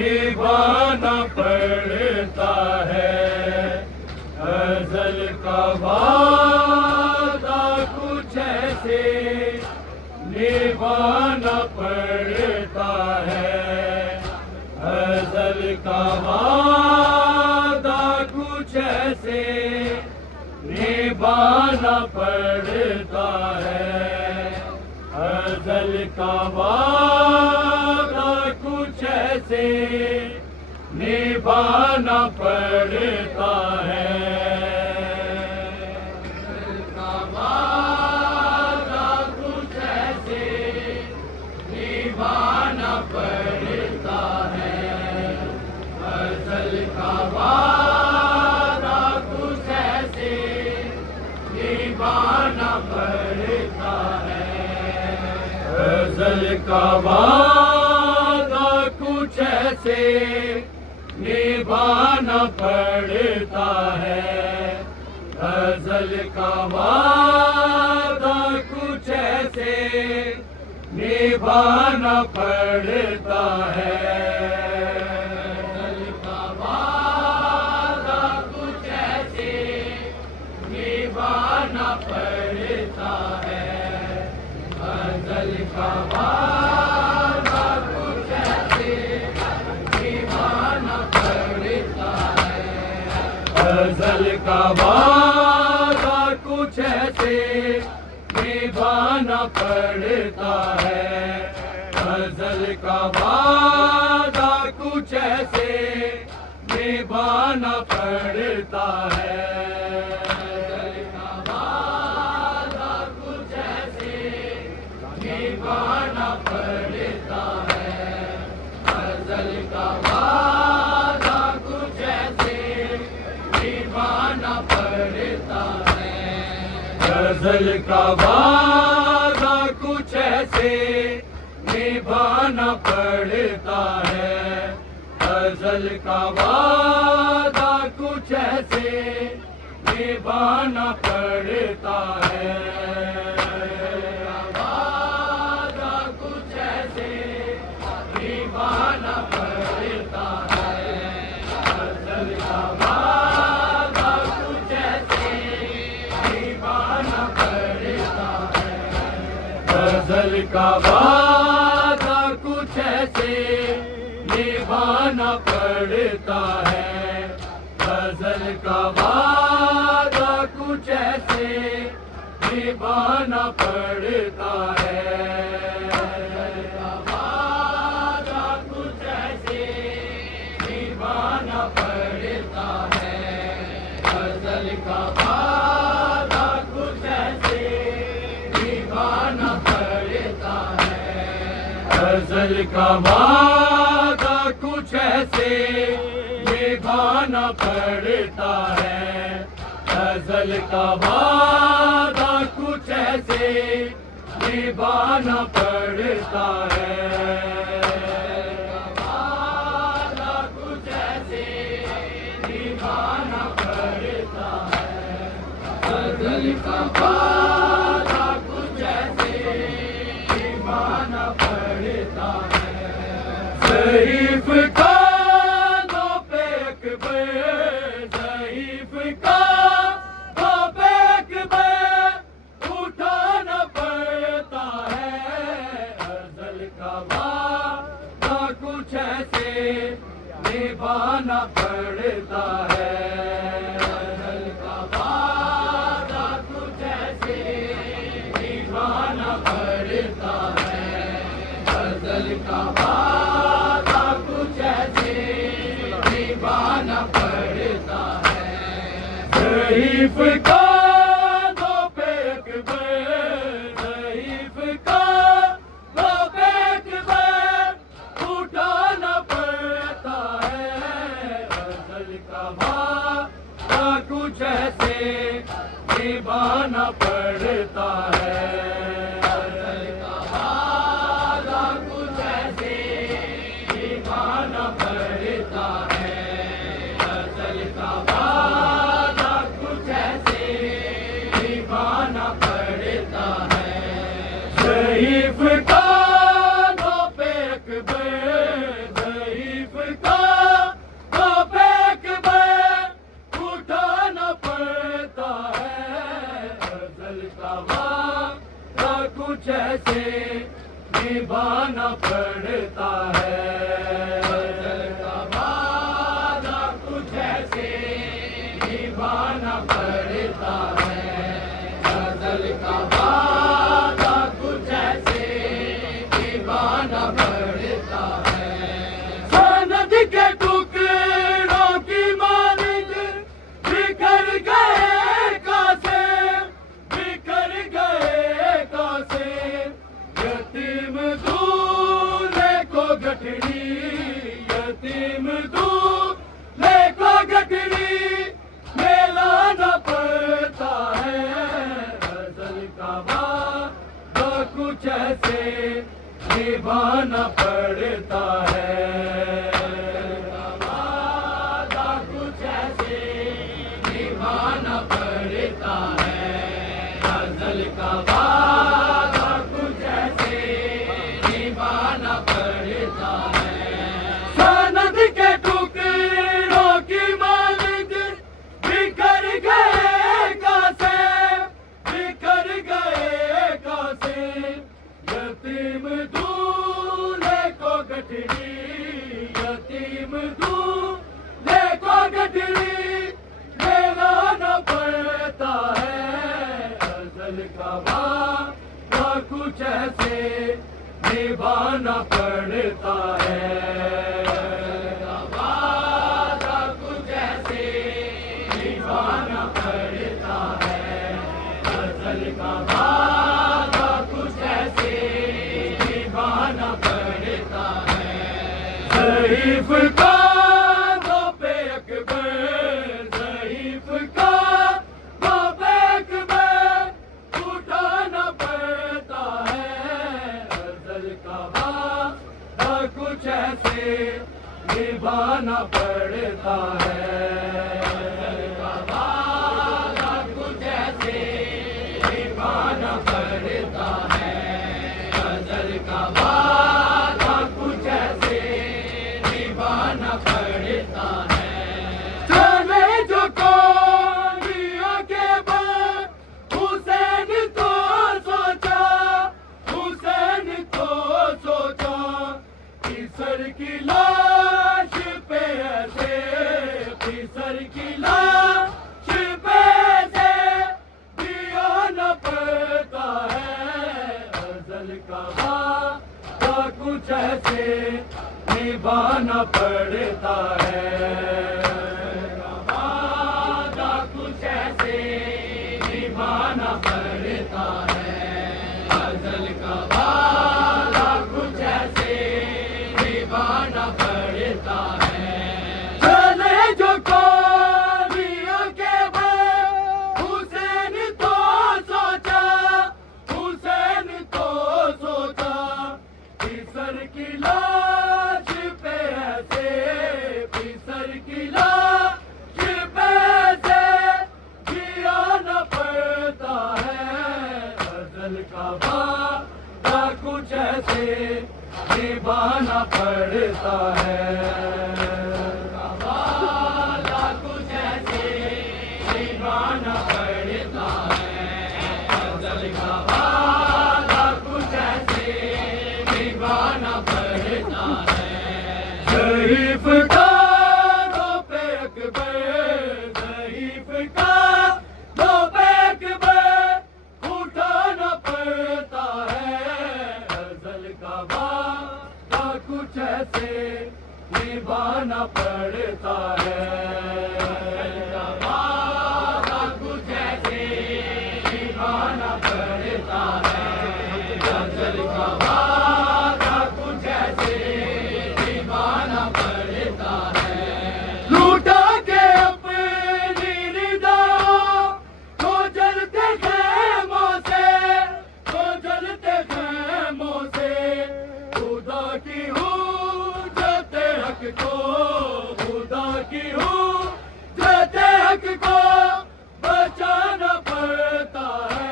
निभाना पड़ता है। गजल का वादा कुछ ऐसे निभाना पड़ता है। गजल का वादा कुछ ऐसे निभाना पड़ता है। गजल का वादा कुछ ऐसे निभाना पड़ता है। गजल का वादा कुछ ऐसे निभाना पड़ता है। गजल का वादा कुछ ऐसे निभाना पड़ता है। गजल का वादा कुछ ऐसे निभाना पड़ता है। गजल का वादा कुछ ऐसे निभाना पड़ता है। गजल का वादा कुछ ऐसे निभाना पड़ता है। गजल का वादा कुछ ऐसे निभाना पड़ता है। गजल का वादा कुछ ऐसे निभाना पड़ता है। गजल का वादा कुछ ऐसे निभाना पड़ता है। गजल का वादा कुछ ऐसे निभाना पड़ता है। गजल का वादा कुछ ऐसे निभाना पड़ता है। गजल का वादा कुछ ऐसे निभाना पड़ता है। गजल का वादा कुछ ऐसे निभाना पड़ता है, वादा कुछ ऐसे निभाना पड़ता है, गजल का वादा कुछ ऐसे निभाना पड़ता है, गजल का वादा कुछ ऐसे निभाना पड़ता है, गजल का वादा कुछ ऐसे निभाना पड़ता है, वादा कुछ ऐसे निभाना पड़ता है, गजल का वादा कुछ ऐसे निभाना पड़ता है, गजल का वादा कुछ ऐसे निभाना पड़ता है, गजल का वादा कुछ ऐसे निभाना पड़ता है, वादा कुछ ऐसे निभाना पड़ता है, गजल का वादा कुछ ऐसे निभाना पड़ता है, ज़ईफ़ का कुछ ऐसे निभाना पड़ता है, गजल का वादा कुछ ऐसे निभाना पड़ता है, गजल का वादा कुछ ऐसे निभाना पड़ता है, ज़ईफ़ का दो पे अकबर, ज़ईफ़ का दो पे अकबर उठाना पड़ता है, गजल का वादा कुछ ऐसे निभाना पड़ता है, गजल का वादा कुछ ऐसे निभाना पड़ता है, गजल का वादा कुछ ऐसे निभाना पड़ता है, ज़ईफ़ का दो पे अकबर, ज़ईफ़ का दो पे अकबर उठाना पड़ता है, गजल का वादा कुछ ऐसे निभाना पड़ता है, गजल का वादा कुछ ऐसे निभाना पड़ता है, गजल का वादा कुछ ऐसे निभाना पड़ता है, सनद के टुकड़ों की मालिक बिखर गए कासे, बिखर गए कासे, यतीम दूल्हे को गठड़ी, यतीम दूल्हे को गठड़ी मेलाना पड़ता है, गजल का वादा कुछ ऐसे निभाना पड़ता है, गजल का वादा कुछ ऐसे निभाना पड़ता है, गजल का वादा कुछ ऐसे निभाना पड़ता है, सनद के टुकड़ों की मालिक बिखर गए कासे, बिखर गए कासे, यतीम दूल्हे को गठड़ी, यतीम दूल्हे को गठड़ी मेलाना पड़ता है, गजल का वादा कुछ ऐसे निभाना पड़ता है, गजल का वादा कुछ ऐसे निभाना पड़ता है, गजल का वादा कुछ ऐसे निभाना पड़ता है, ज़ईफ़ का दो पे अकबर, ज़ईफ़ का दो पे अकबर उठाना पड़ता है, गजल का वादा कुछ ऐसे पड़ता है। गजल का वादा कुछ ऐसे निभाना पड़ता है। गजल का वादा कुछ ऐसे निभाना पड़ता है। चले जो कोनिया के बाद हुसैन को सोचा, हुसैन को सोचा कि सर की लाश पे ऐसे, कि सर की लाश पे ऐसे दिया न पड़ता है। गजल का वादा कुछ ऐसे निभाना पड़ता है। वादा कुछ ऐसे निभाना पड़ता है। गजल का वादा कुछ ऐसे निभाना पड़ता है। चले जो कोनिया के बाद हुसैन तो सोचा, हुसैन तो सोचा कि सर की लाश पे ऐसे, कि सर की लाश पे ऐसे जिया न पड़ता है। गजल का वादा कुछ ऐसे निभाना पड़ता है। वादा कुछ ऐसे निभाना पड़ता है। गजल का वादा कुछ ऐसे निभाना पड़ता है। शरीफ का दो पे अकबर, शरीफ का दो पे अकबर उठाना पड़ता है। गजल का वादा कुछ ऐसे निभाना पड़ता है। गजल का वादा कुछ ऐसे निभाना पड़ता है। गजल का वादा कुछ ऐसे निभाना पड़ता है। लूटा के अपनी रिदा तो जलते खेमों से, तो जलते खेमों से खुदा की हुज्जते हक को, खुदा की हुज्जते हक को बचाना पड़ता है।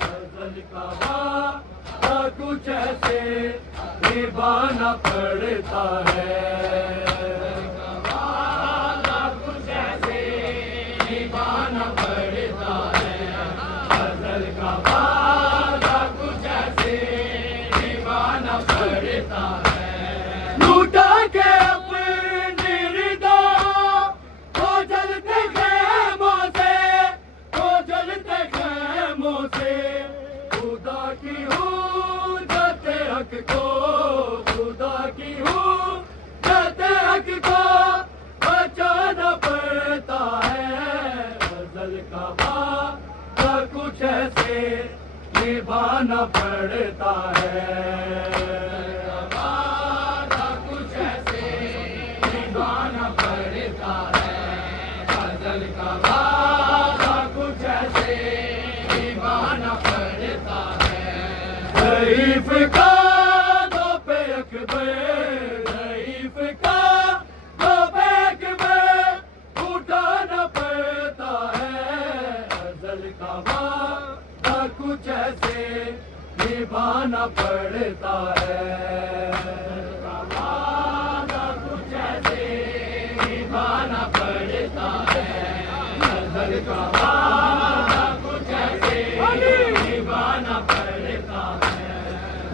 गजल का वादा कुछ ऐसे निभाना पड़ता है। गजल का वादा कुछ ऐसे निभाना पड़ता है। गजल का वादा कुछ ऐसे निभाना पड़ता है। लूटा के अपनी रिदा तो जलते खेमों से, तो जलते खेमों से खुदा की हुज्जते हक को, खुदा की हुज्जते हक को बचाना पड़ता है। गजल का वादा कुछ ऐसे निभाना पड़ता है। वादा कुछ ऐसे निभाना पड़ता है। गजल का वादा कुछ ऐसे निभाना पड़ता है। ज़ईफ़ का दो पे अकबर, ज़ईफ़ का दो पे अकबर उठाना पड़ता है। गजल का वादा कुछ ऐसे निभाना पड़ता है। वादा कुछ ऐसे निभाना पड़ता है। गजल का वादा कुछ ऐसे निभाना पड़ता है।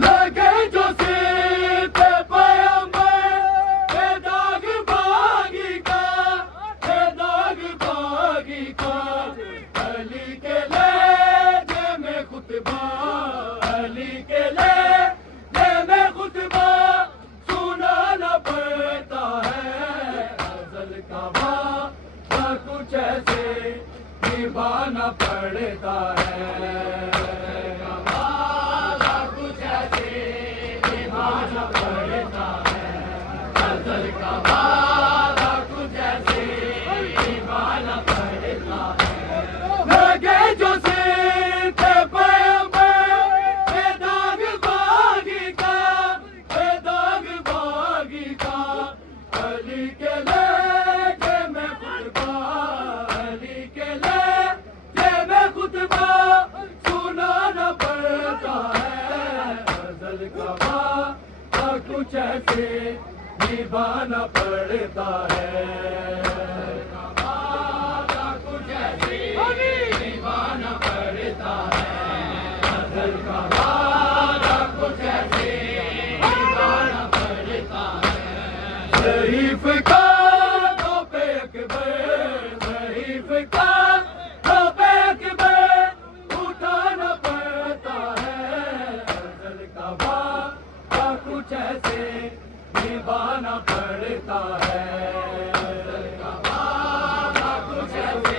लगे जो सिर पे पैगंबर के दाग बागी का, के दाग बागी का अली के लहजे में खुतबा, अली के लहजे में खुतबा सुनाना पड़ता है। गजल का वादा कुछ ऐसे निभाना पड़ता है। वादा कुछ ऐसे निभाना पड़ता है। गजल का वादा कुछ ऐसे निभाना पड़ता है। लगे जो सिर पे पैगंबर के दाग बागी का, के दाग बागी का अली के लहजे वादा कुछ ऐसे निभाना पड़ता है, गजल का वादा कुछ ऐसे निभाना पड़ता है। शरीफ का तो पे अकबर, शरीफ का तो पे अकबर उठाना पड़ता है, गजल का वादा कुछ ऐसे निभाना पड़ता है, गजल का वादा कुछ ऐसे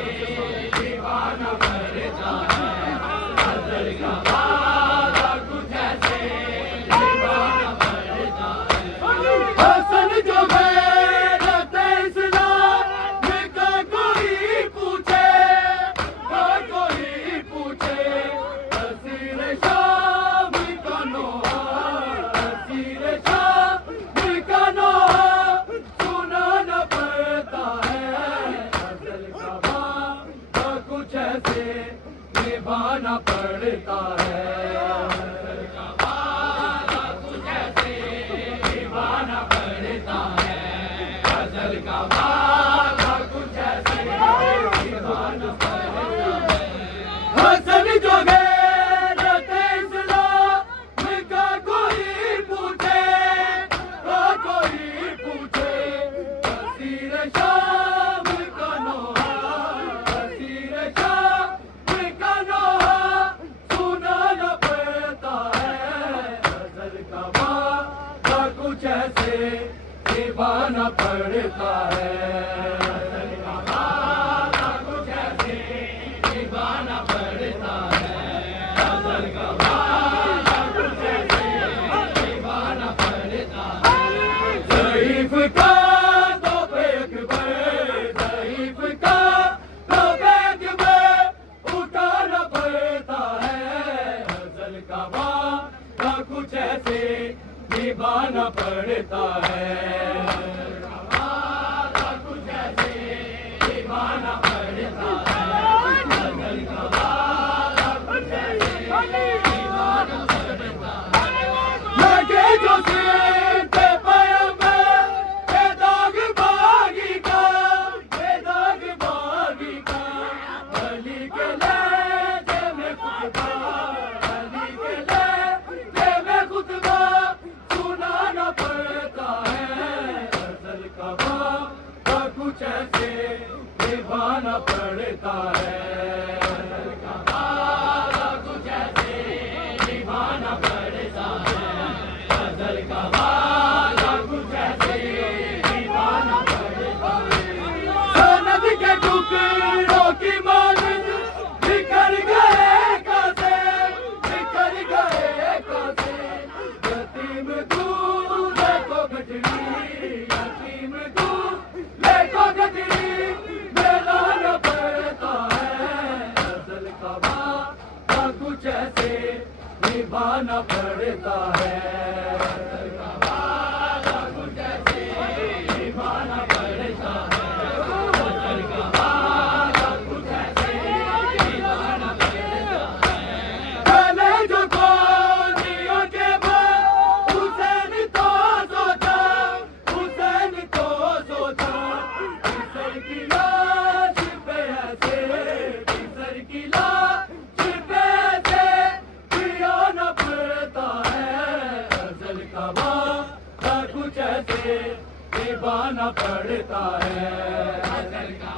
निभाना पड़ता है, गजल का वादा कुछ ऐसे निभाना पड़ता है। हसन जो गैरत इस्लाम का कोई पूछे, कोई पूछे, असीर शाम का नोहा, असीर शाम का नोहा सुनाना पड़ता है, गजल का वादा कुछ ऐसे निभाना पड़ता है, गजल का वादा कुछ ऐसे निभाना पड़ता है, गजल का वादा कुछ ऐसे निभाना पड़ता है। हसन जो गैरत इस्लाम का कोई पूछे, कोई पूछे, असीर शाम का नोहा, असीर शाम का नोहा सुनाना पड़ता है, गजल का वादा कुछ ऐसे निभाना पड़ता है, गजल का वादा कुछ ऐसे निभाना पड़ता है, गजल का वादा कुछ ऐसे निभाना पड़ता है। ज़ईफ़ का तो पे अकबर, ज़ईफ़ का तो पे अकबर उठाना पड़ता है, गजल का वादा कुछ ऐसे निभाना पड़ता है, गजल का वादा कुछ ऐसे निभाना पड़ता है, गजल का वादा कुछ ऐसे निभाना पड़ता है। लगे जो सिर पे पैगंबर के दाग बागी का, के दाग बागी का, अली के लहजे में खुतबा, अली के लहजे में खुतबा सुनाना पड़ता है, गजल का वादा कुछ ऐसे निभाना पड़ता है, गजल का वादा कुछ ऐसे निभाना पड़ता है, गजल का वादा कुछ ऐसे निभाना पड़ता है। सनद के टुकड़ों की मानद बिखर गए कैसे, बिखर गए कैसे, यतीम दूल्हे को गठरी, यतीम दूल्हे को गठरी मिलाना पड़ता है, गजल का वादा कुछ ऐसे निभाना पड़ता है, गजल का वादा कुछ ऐसे निभाना पड़ता है, गजल का वादा कुछ ऐसे निभाना पड़ता है। पहले जो कौनियों के बाद हुसैन तो सोचा, हुसैन तो सोचा, किसर की लाश पे ऐसे, किसर की लाश पे ऐसे जियाना पड़ता है, गजल का वादा कुछ ऐसे निभाना पड़ता है, गजल का